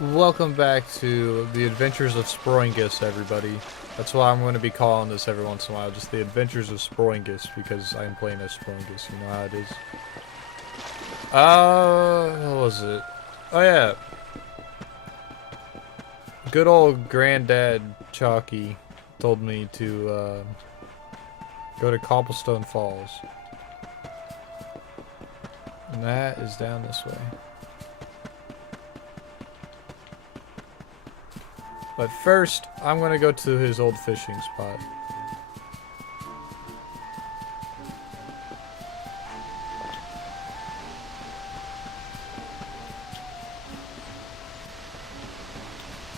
Welcome back to the Adventures of Sproingus, everybody. That's why I'm going to be calling this every once in a while, just the Adventures of Sproingus, because I'm playing as Sproingus, you know how it is. What was it? Oh yeah. Good old Granddad Chalky told me to, go to Cobblestone Falls. And that is down this way. But first, I'm gonna go to his old fishing spot.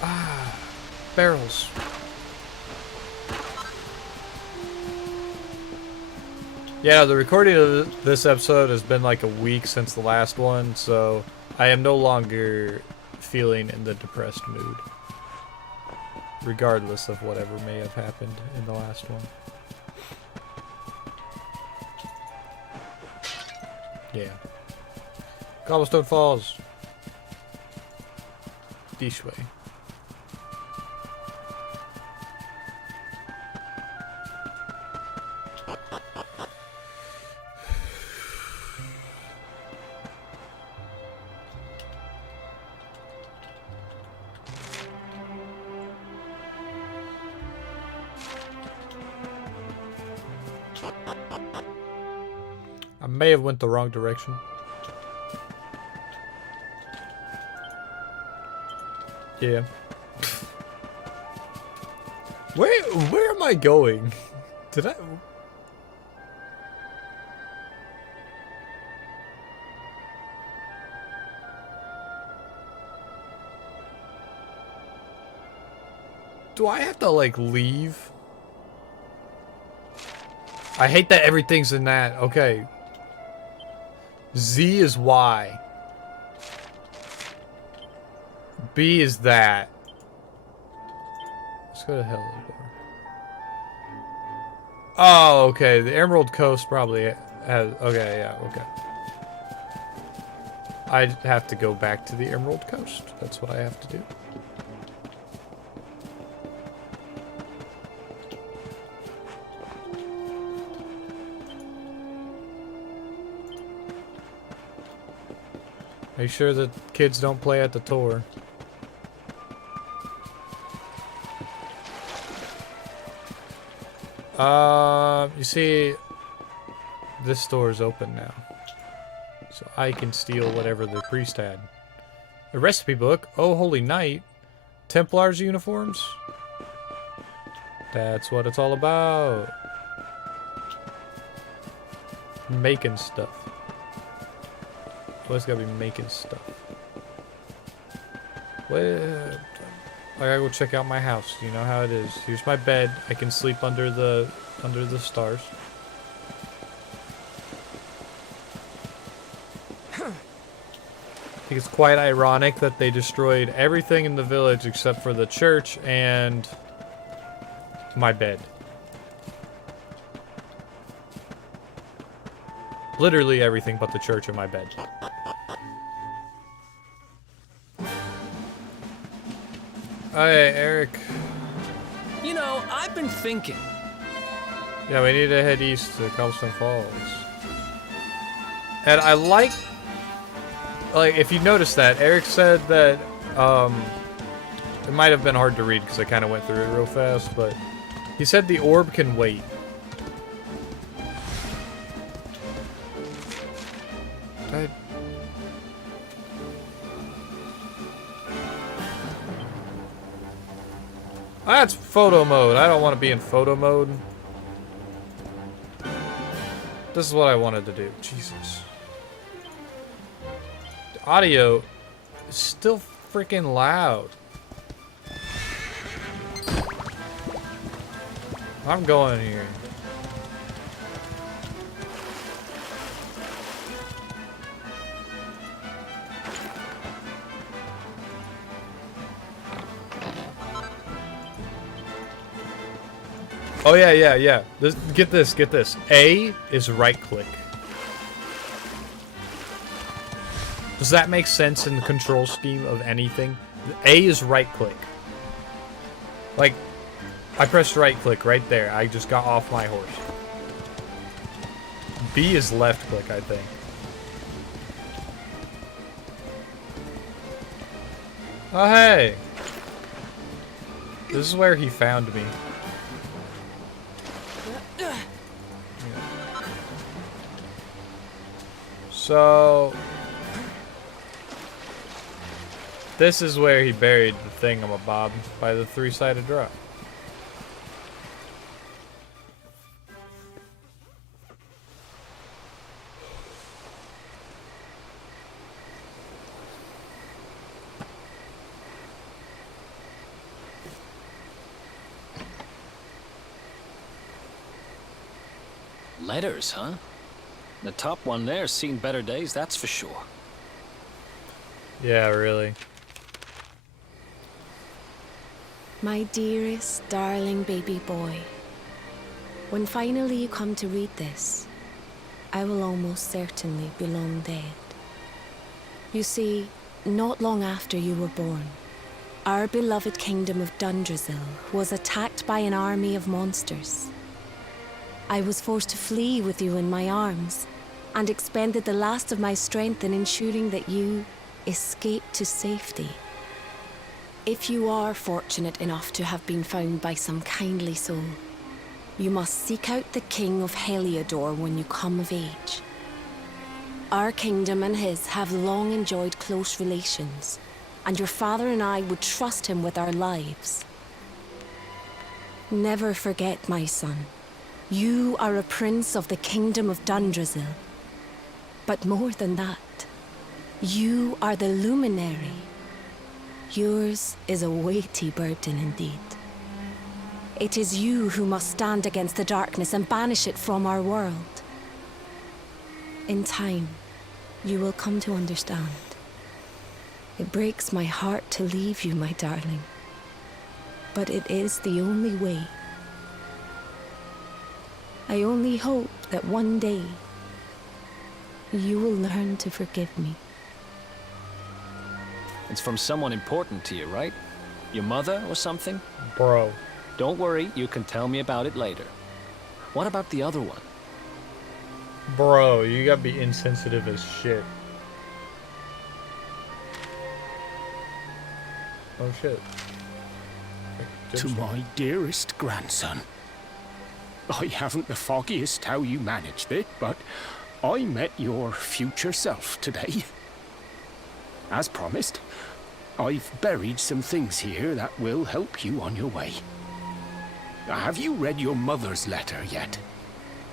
Ah, barrels. Yeah, the recording of this episode has been like a week since the last one, so I am no longer feeling in the depressed mood. Regardless of whatever may have happened in the last one. Yeah. Cobblestone Falls. This way. I may have went the wrong direction. Yeah. Where am I going? Did I? Do I have to like leave? I hate that everything's in that. Okay. Z is Y. B is that. Let's go to Hello Door. Oh, okay. The Emerald Coast probably has. Okay, yeah, okay. I have to go back to the Emerald Coast. That's what I have to do. Make sure that kids don't play at the tour. You see, this store is open now. So I can steal whatever the priest had. A recipe book. Oh, holy night. Templars uniforms. That's what it's all about. Making stuff. Always gotta be making stuff. Well, I gotta go check out my house. You know how it is. Here's my bed. I can sleep under the stars. I think it's quite ironic that they destroyed everything in the village except for the church and my bed. Literally everything but the church and my bed. Hey, Eric. You know, I've been thinking. Yeah, we need to head east to Cobblestone Falls. And I like, if you notice that, Eric said that, it might have been hard to read because I kind of went through it real fast, but he said the orb can wait. That's photo mode. I don't want to be in photo mode. This is what I wanted to do. Jesus. The audio is still freaking loud. I'm going here. Oh yeah. Get this. A is right click. Does that make sense in the control scheme of anything? A is right click. Like, I pressed right click right there. I just got off my horse. B is left click, I think. Oh, hey! This is where he found me. So... this is where he buried the thingamabob by the three-sided drop. Letters, huh? The top one there's seen better days, that's for sure. Yeah, really. My dearest, darling baby boy, when finally you come to read this, I will almost certainly be long dead. You see, not long after you were born, our beloved kingdom of Dundrasil was attacked by an army of monsters. I was forced to flee with you in my arms, and expended the last of my strength in ensuring that you escaped to safety. If you are fortunate enough to have been found by some kindly soul, you must seek out the King of Heliodor when you come of age. Our kingdom and his have long enjoyed close relations, and your father and I would trust him with our lives. Never forget, my son, you are a prince of the kingdom of Dundrasil. But more than that, you are the luminary. Yours is a weighty burden indeed. It is you who must stand against the darkness and banish it from our world. In time, you will come to understand. It breaks my heart to leave you, my darling, but it is the only way. I only hope that one day you will learn to forgive me. It's from someone important to you, right? Your mother or something? Bro. Don't worry, you can tell me about it later. What about the other one? Bro, you gotta be insensitive as shit. Oh shit. To my dearest grandson. I haven't the foggiest how you managed it, but I met your future self today. As promised, I've buried some things here that will help you on your way. Have you read your mother's letter yet?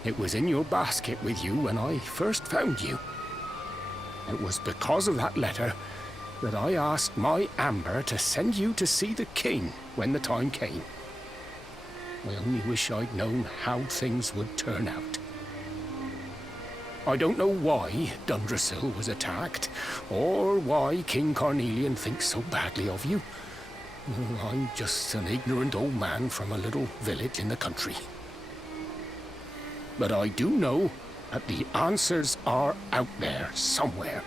It was in your basket with you when I first found you. It was because of that letter that I asked my Amber to send you to see the king when the time came. I only wish I'd known how things would turn out. I don't know why Dundrasil was attacked, or why King Carnelian thinks so badly of you. I'm just an ignorant old man from a little village in the country. But I do know that the answers are out there somewhere.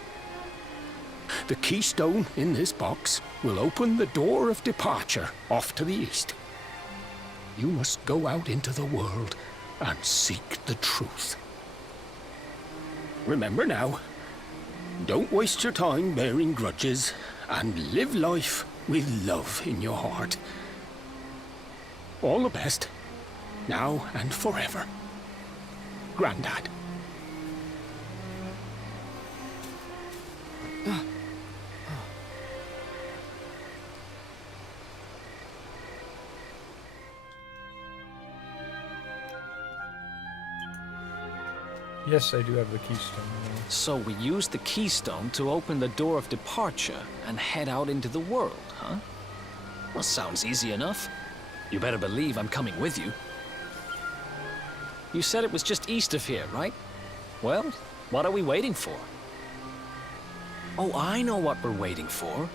The keystone in this box will open the door of departure off to the east. You must go out into the world and seek the truth. Remember now, don't waste your time bearing grudges, and live life with love in your heart. All the best, now and forever. Grandad. Yes, I do have the keystone. So we used the keystone to open the door of departure and head out into the world, huh? Well, sounds easy enough. You better believe I'm coming with you. You said it was just east of here, right? Well, what are we waiting for? Oh, I know what we're waiting for.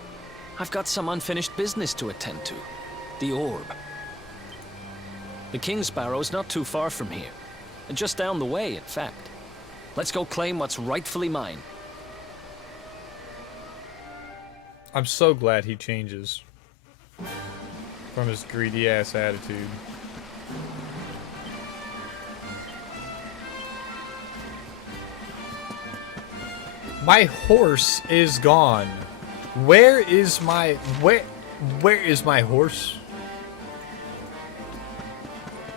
I've got some unfinished business to attend to. The orb. The Kingsbarrow's not too far from here. Just down the way, in fact. Let's go claim what's rightfully mine. I'm so glad he changes from his greedy ass attitude. My horse is gone. Where is my where is my horse?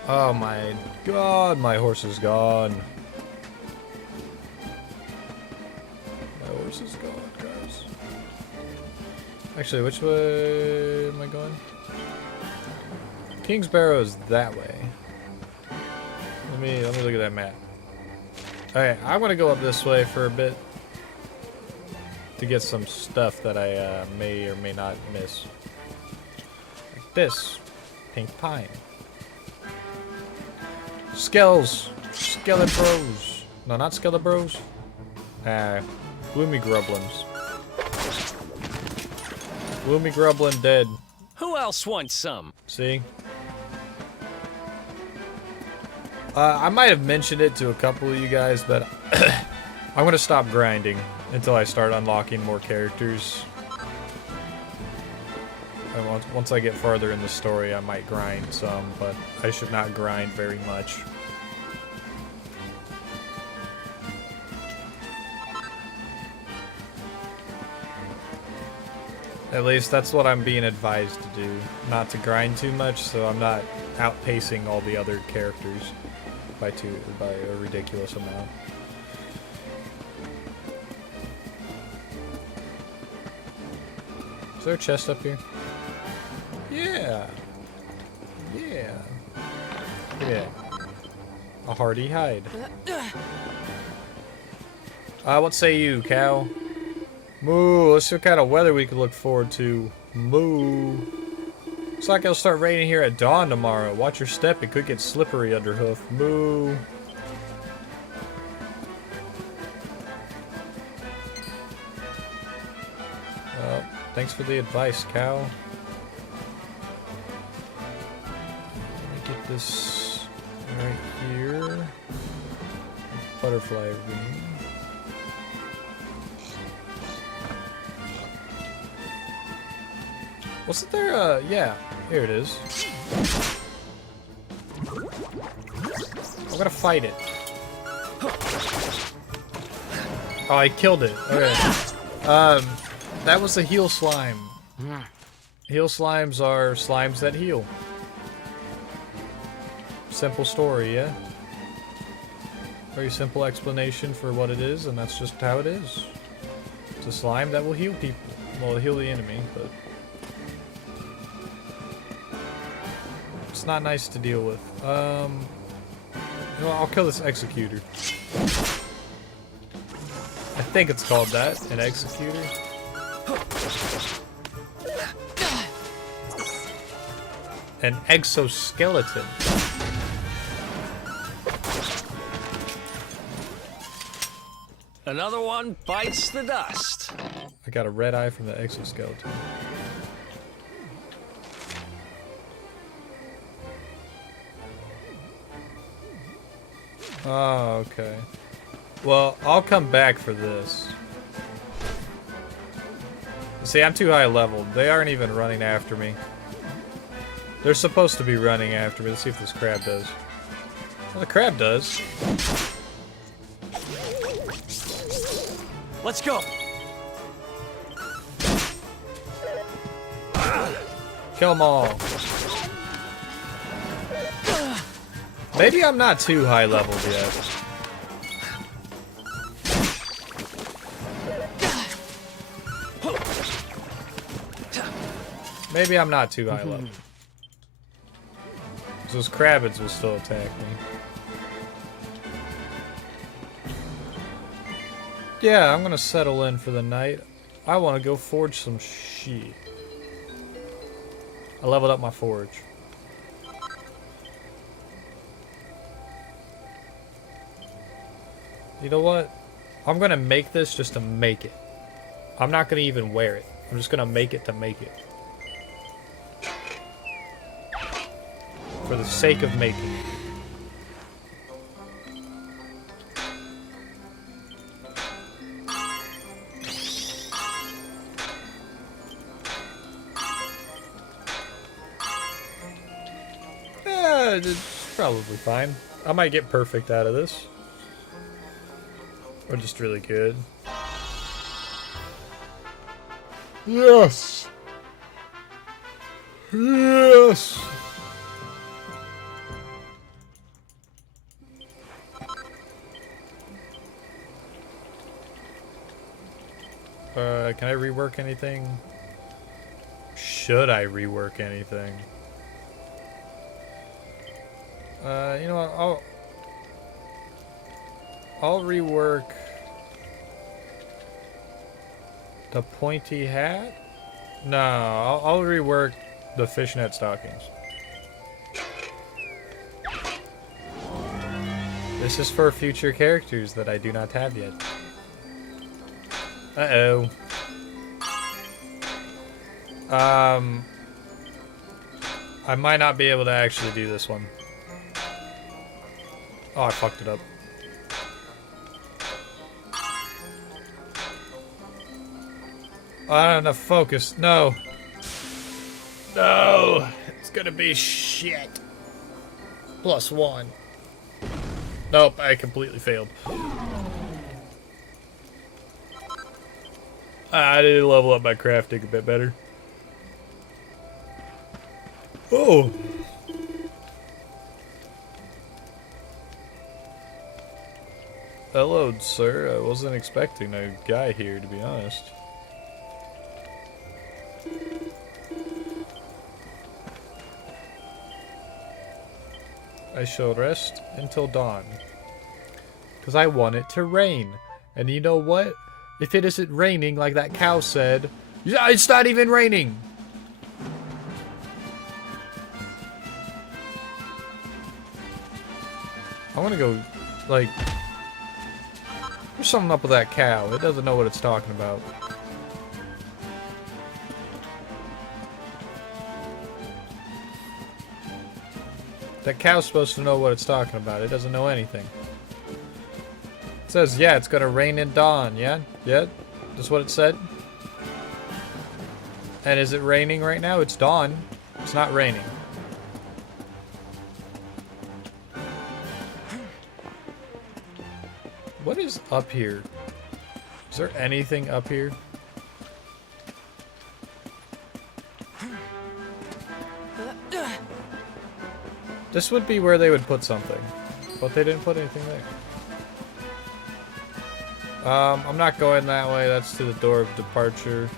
Oh my god, my horse is gone. My horse is gone, guys. Actually, which way am I going? Kingsbarrow is that way. Let me look at that map. Okay, I want to go up this way for a bit to get some stuff that I may or may not miss. Like this. Pink pine. Skells. Skelebros. No, not Skelebros. Gloomy Grublins. Gloomy Grublin dead. Who else wants some? See? I might have mentioned it to a couple of you guys, but I'm going to stop grinding until I start unlocking more characters. And once I get farther in the story, I might grind some, but I should not grind very much. At least that's what I'm being advised to do. Not to grind too much, so I'm not outpacing all the other characters by a ridiculous amount. Is there a chest up here? Yeah. Yeah. Yeah. A hardy hide. What say you, cow? Moo, let's see what kind of weather we can look forward to. Moo. Looks like it'll start raining here at dawn tomorrow. Watch your step, it could get slippery underhoof. Moo. Well, thanks for the advice, cow. Let me get this right here. Butterfly wing. Wasn't there yeah, here it is. I'm gonna fight it. Oh, I killed it. Okay. That was a heal slime. Heal slimes are slimes that heal. Simple story, yeah? Very simple explanation for what it is, and that's just how it is. It's a slime that will heal people. Well, it'll heal the enemy, but it's not nice to deal with. Well, I'll kill this executor. I think it's called that, an executor. An exoskeleton. Another one bites the dust. I got a red eye from the exoskeleton. Oh, okay. Well, I'll come back for this. See, I'm too high leveled. They aren't even running after me. They're supposed to be running after me. Let's see if this crab does. Well, the crab does. Let's go. Kill them all. Maybe I'm not too high leveled yet. Maybe I'm not too high leveled. Those crabbids will still attack me. Yeah, I'm gonna settle in for the night. I want to go forge some shit. I leveled up my forge. You know what? I'm gonna make this just to make it. I'm not gonna even wear it. I'm just gonna make it to make it. For the sake of making it. It's probably fine. I might get perfect out of this. Or just really good. Yes! Yes! Can I rework anything? Should I rework anything? You know what? I'll rework the pointy hat. No, I'll rework the fishnet stockings. This is for future characters that I do not have yet. Uh-oh. I might not be able to actually do this one. Oh, I fucked it up. I don't have enough focus. No. No. It's gonna be shit. +1. Nope, I completely failed. I need to level up my crafting a bit better. Oh! Hello, sir. I wasn't expecting a guy here, to be honest. I shall rest until dawn. Because I want it to rain. And you know what? If it isn't raining like that cow said, yeah, it's not even raining! I want to go, like... There's something up with that cow. It doesn't know what it's talking about. That cow's supposed to know what it's talking about. It doesn't know anything. It says, yeah, it's gonna rain in dawn. Yeah? Yeah? That's what it said? And is it raining right now? It's dawn. It's not raining. What is up here? Is there anything up here? This would be where they would put something, but they didn't put anything there. I'm not going that way. That's to the door of departure.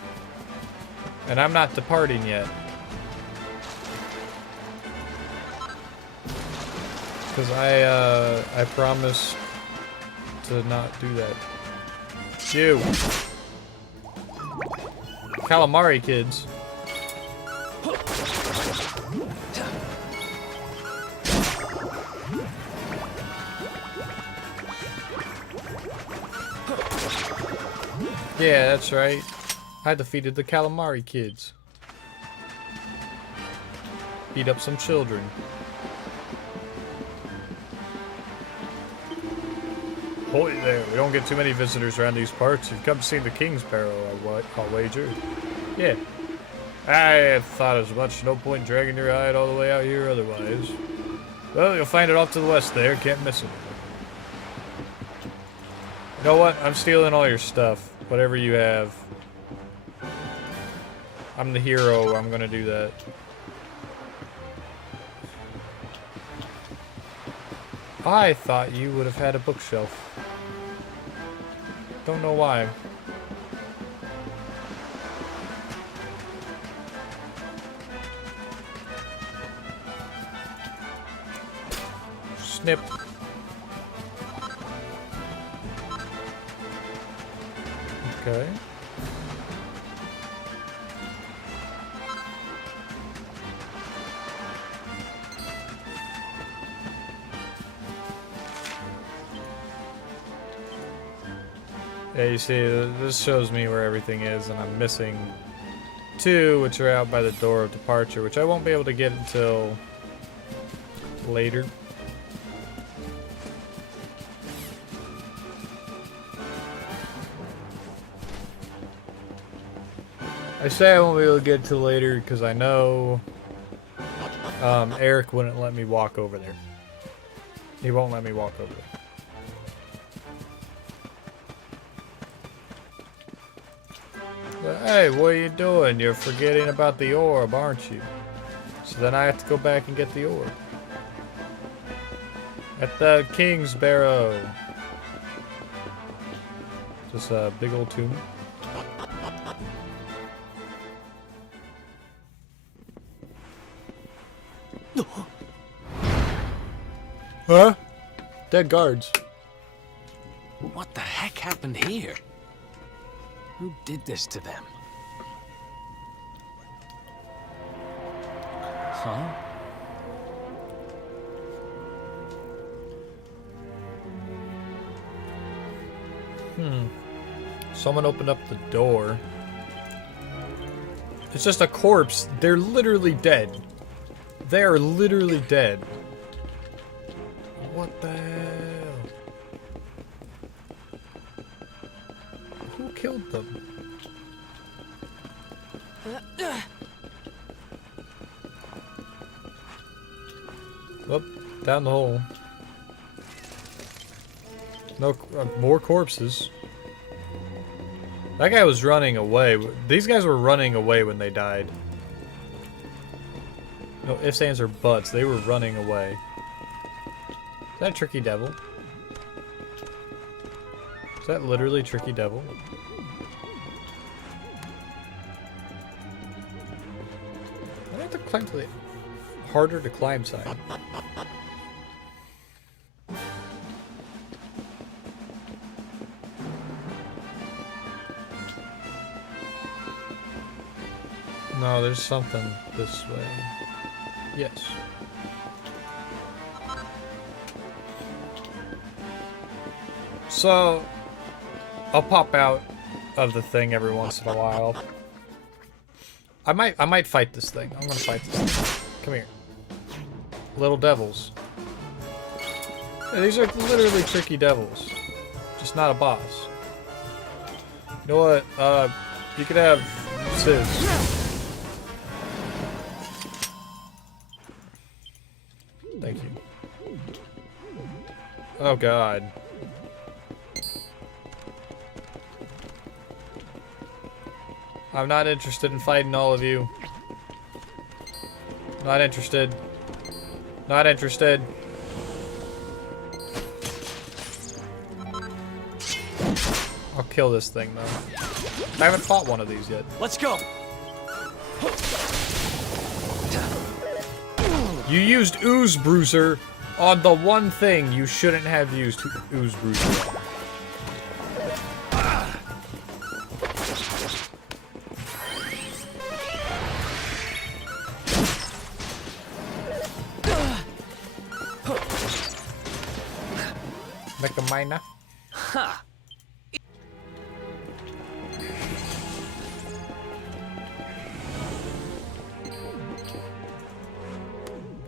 And I'm not departing yet. Because I promised to not do that. You! Calamari kids. Yeah, that's right. I defeated the calamari kids. Beat up some children. Holy there, we don't get too many visitors around these parts. You've come to see the Kingsbarrow, I'll wager. Yeah. I thought as much. No point dragging your hide all the way out here otherwise. Well, you'll find it off to the west there. Can't miss it. You know what? I'm stealing all your stuff. Whatever you have. I'm the hero. I'm gonna do that. I thought you would have had a bookshelf. Don't know why. Snip. Okay. Yeah, you see, this shows me where everything is, and I'm missing 2, which are out by the door of departure, which I won't be able to get until later. I say I won't be able to get till later because I know Eric wouldn't let me walk over there. He won't let me walk over there. But, hey, what are you doing? You're forgetting about the orb, aren't you? So then I have to go back and get the orb. At the Kingsbarrow. Just a big old tomb. Huh? Dead guards. What the heck happened here? Who did this to them? Huh? Someone opened up the door. It's just a corpse. They're literally dead. They are literally dead. What the hell? Who killed them? Whoop, down the hole. No, more corpses. That guy was running away. These guys were running away when they died. No ifs, ands, or buts. They were running away. Is that Tricky Devil? Is that literally Tricky Devil? I have to climb to the harder to climb side. No, there's something this way. Yes. So, I'll pop out of the thing every once in a while. I might fight this thing. I'm gonna fight this thing. Come here. Little devils. Yeah, these are literally tricky devils. Just not a boss. You know what? You could have Sis. Thank you. Oh god. I'm not interested in fighting all of you. Not interested. Not interested. I'll kill this thing though. I haven't fought one of these yet. Let's go. You used Ooze Bruiser on the one thing you shouldn't have used Ooze Bruiser on. Make a miner. Ha!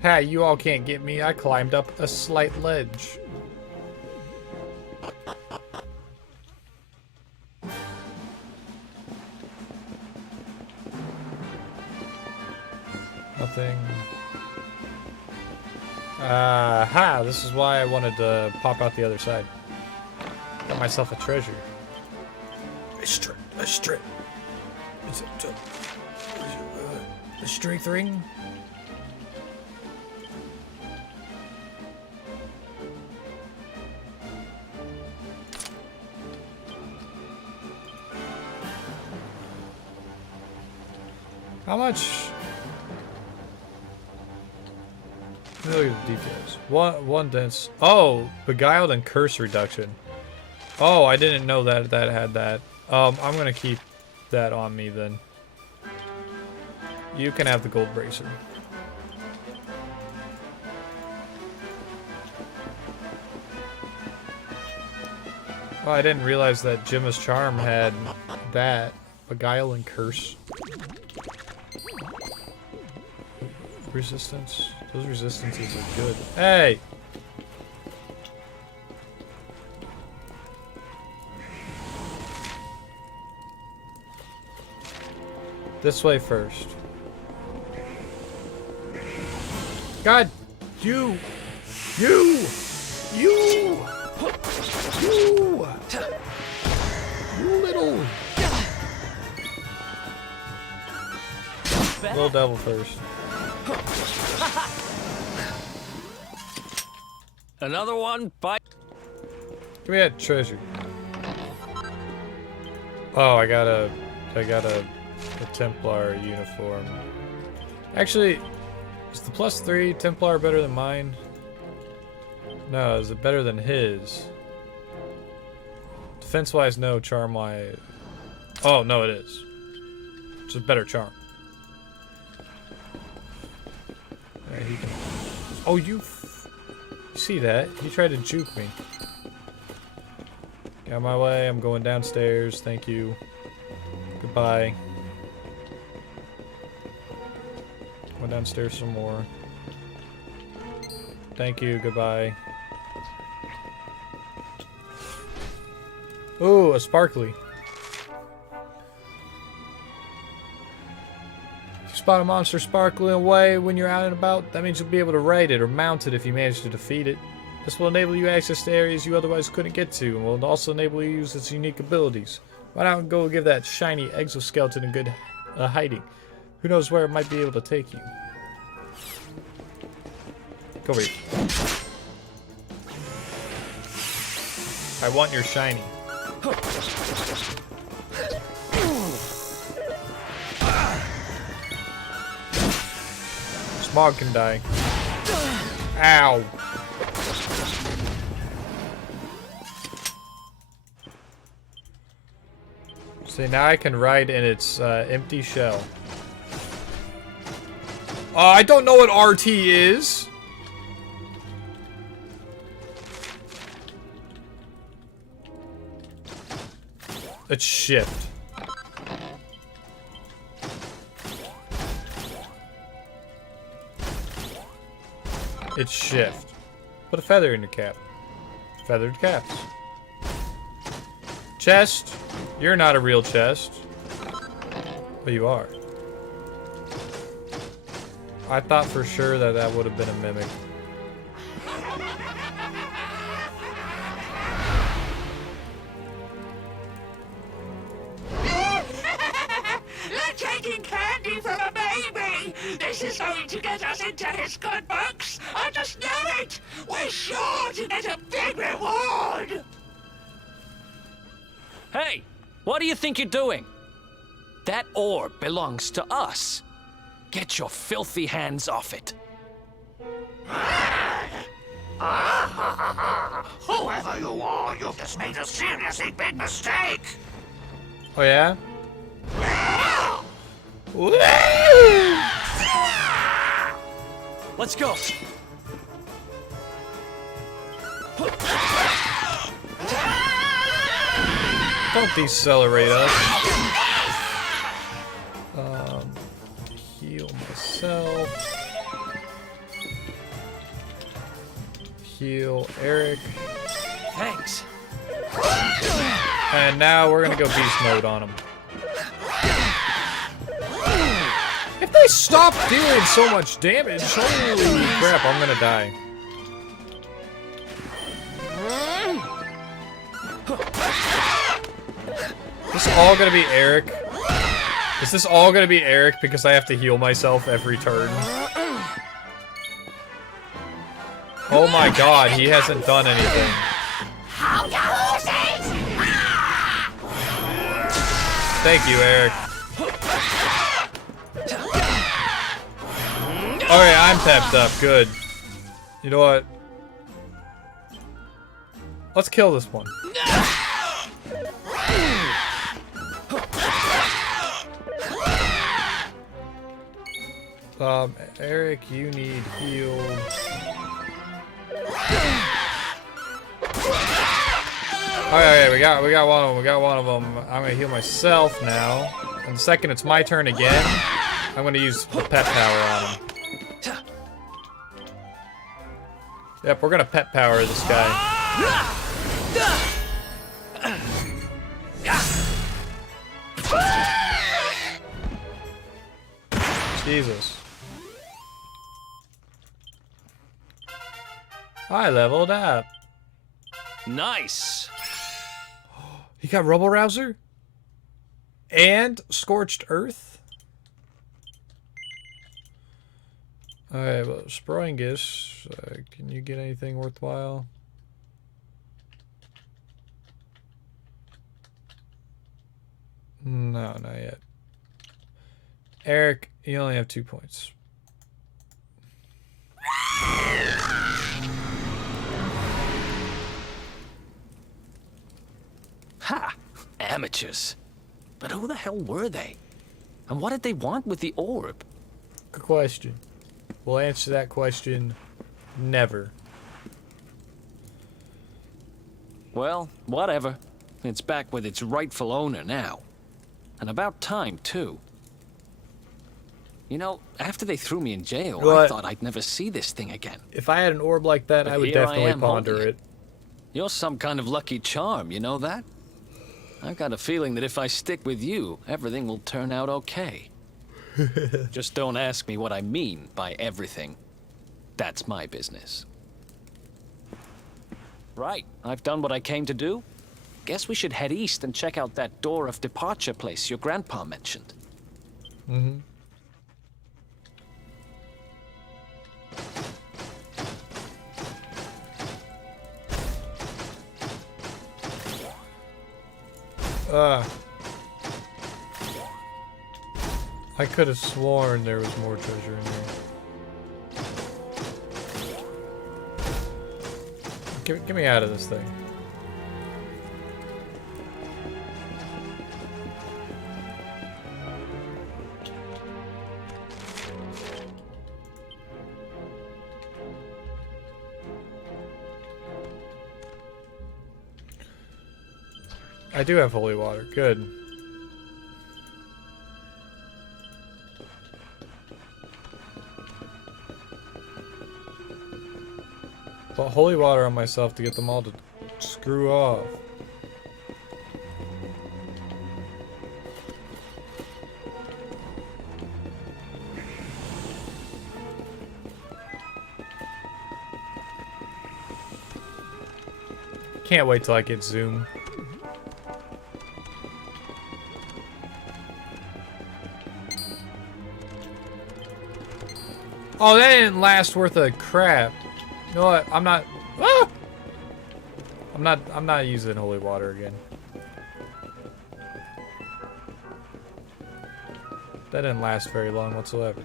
Hey, you all can't get me. I climbed up a slight ledge. Nothing. Ha! This is why I wanted to pop out the other side. Got myself a treasure. A strength. Is it a strength ring? How much? Let me look at the details. One dance. Oh, beguiled and curse reduction. Oh, I didn't know that had that. I'm gonna keep that on me then. You can have the gold bracer. Oh, I didn't realize that Gemma's charm had that. Beguile and curse. Resistance. Those resistances are good. Hey! This way first. God, you little devil first. Another one? Bye. Give me that treasure. Oh, I got a Templar uniform. Actually, is the +3 Templar better than mine? No, is it better than his? Defense-wise, no. Charm-wise... Oh, no, it is. It's a better charm. Yeah, he can... Oh, you see that? He tried to juke me. Get out of my way. I'm going downstairs. Thank you. Goodbye. Going downstairs some more. Thank you. Goodbye. Ooh, a sparkly. If you spot a monster sparkling away when you're out and about, that means you'll be able to ride it or mount it if you manage to defeat it. This will enable you access to areas you otherwise couldn't get to, and will also enable you to use its unique abilities. Why not go give that shiny exoskeleton a good hiding? Who knows where it might be able to take you? Go over here. I want your shiny. Smog can die. Ow. See, now I can ride in its empty shell. I don't know what RT is. It's shift. It's shift. Put a feather in your cap. Feathered caps. Chest. You're not a real chest. But you are. I thought for sure that that would have been a mimic. They're taking candy from a baby! This is going to get us into his good books! I just know it! We're sure to get a big reward! Hey, what do you think you're doing? That orb belongs to us. Get your filthy hands off it. Whoever you are, you've just made a seriously big mistake! Oh yeah? Woo! Let's go. Don't decelerate us. Heal myself. Heal Eric. Thanks. And now we're gonna go beast mode on him. If they stop dealing so much damage, holy crap, I'm gonna die. Is this all gonna be Eric? Is this all gonna be Eric because I have to heal myself every turn? Oh my god, he hasn't done anything. Thank you, Eric. Alright, I'm tapped up. Good. You know what? Let's kill this one. Eric, you need healed. Alright, we got one of them. We got one of them. I'm gonna heal myself now. And the second it's my turn again, I'm gonna use the pet power on him. Yep, we're gonna pet power this guy. Jesus. I leveled up. Nice. He got Rubble Rouser and Scorched Earth. Alright, well, Springus, can you get anything worthwhile? No, not yet. Eric, you only have 2 points. Ha! Amateurs. But who the hell were they? And what did they want with the orb? Good question. We'll answer that question never. Well, whatever. It's back with its rightful owner now. And about time, too. You know, after they threw me in jail, I What? thought I'd never see this thing again. If I had an orb like that, But I would here I definitely am ponder holding it. You're some kind of lucky charm, you know that? I've got a feeling that if I stick with you, everything will turn out okay. Just don't ask me what I mean by everything. That's my business. Right, I've done what I came to do. Guess we should head east and check out that door of departure place your grandpa mentioned. Mm-hmm. I could have sworn there was more treasure in there. Get me out of this thing. I do have holy water. Good. Put holy water on myself to get them all to screw off. Can't wait till I get Zoom. Oh, that didn't last worth a crap. You know what? I'm not. Ah! I'm not using holy water again. That didn't last very long whatsoever.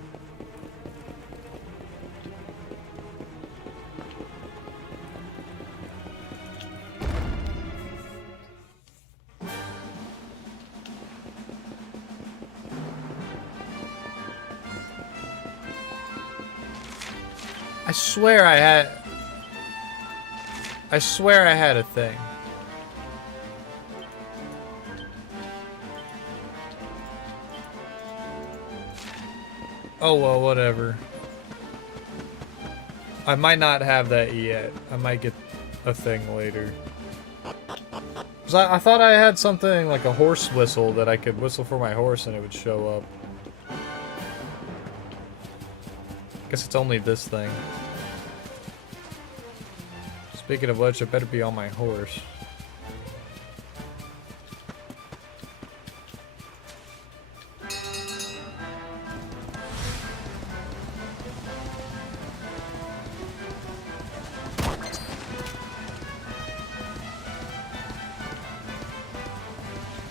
I swear I had a thing. Oh well, whatever. I might not have that yet. I might get a thing later. 'Cause I thought I had something like a horse whistle that I could whistle for my horse and it would show up. Guess it's only this thing. Speaking of which, I better be on my horse.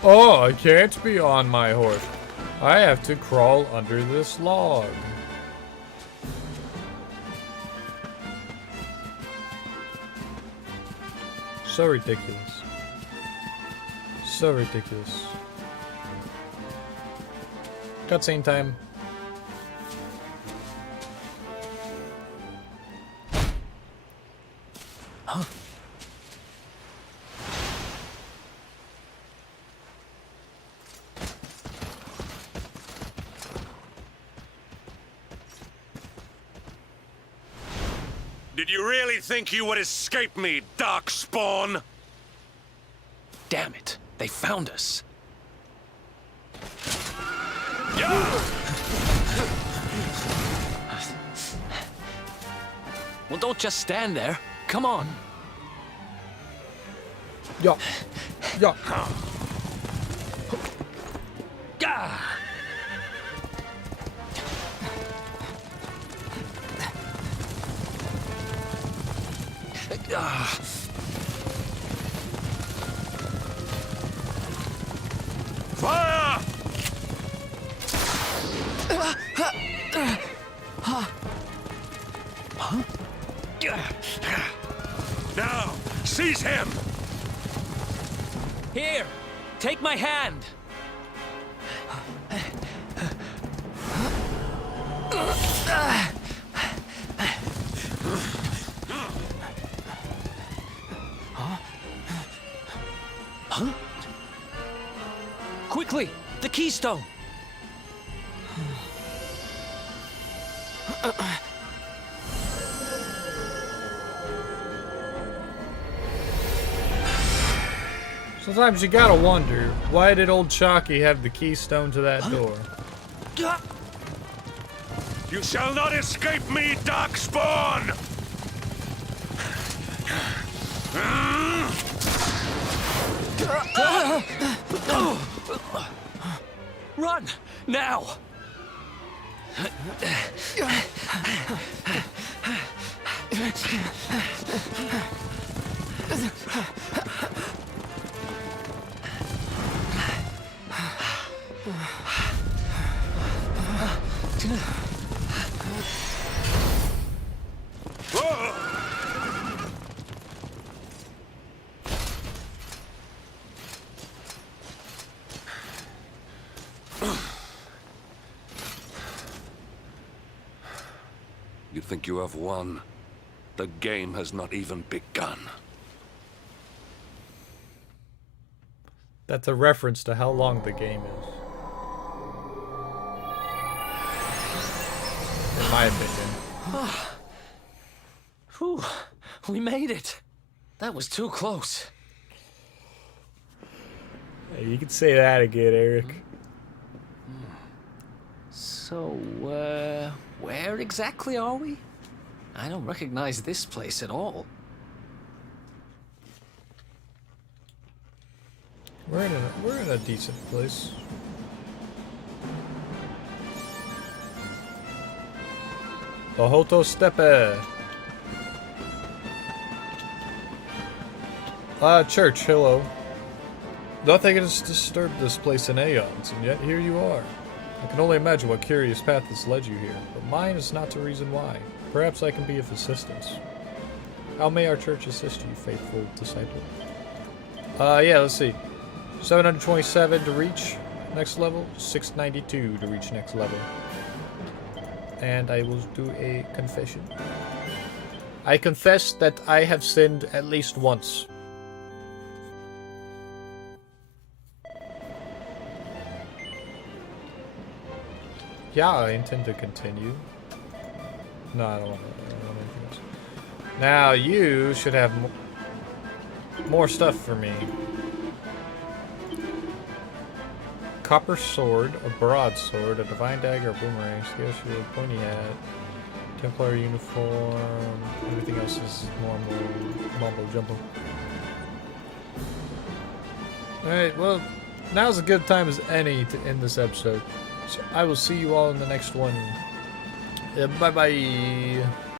Oh, I can't be on my horse. I have to crawl under this log. So ridiculous. So ridiculous. Cutscene time. Huh? Did you really think you would escape me, Darkspawn? Damn it, they found us. Well, don't just stand there. Come on. Yeah. Yeah. Gah! Ah. Fire! Now, seize him! Here, take my hand. Huh? Quickly, the keystone. Sometimes you gotta wonder, why did old Chalky have the keystone to that door? You shall not escape me, Darkspawn! Run, now! You think you have won? The game has not even begun. That's a reference to how long the game is. In my opinion. Whew, we made it. That was too close. Hey, you can say that again, Eric. So, where exactly are we? I don't recognize this place at all. We're in a decent place. Bahoto Steppe. Church, hello. Nothing has disturbed this place in aeons, and yet here you are. I can only imagine what curious path has led you here, but mine is not the reason why. Perhaps I can be of assistance. How may our church assist you, faithful disciple? Yeah, let's see. 727 to reach next level, 692 to reach next level. And I will do a confession. I confess that I have sinned at least once. Yeah, I intend to continue. No, I don't want anything else. Now, you should have more stuff for me. Copper sword, a broadsword, a divine dagger, a boomerang, scale shield, pointy hat, Templar uniform, everything else is normal, mumbo jumbo. Alright, well, now's a good time as any to end this episode. So I will see you all in the next one. Bye-bye.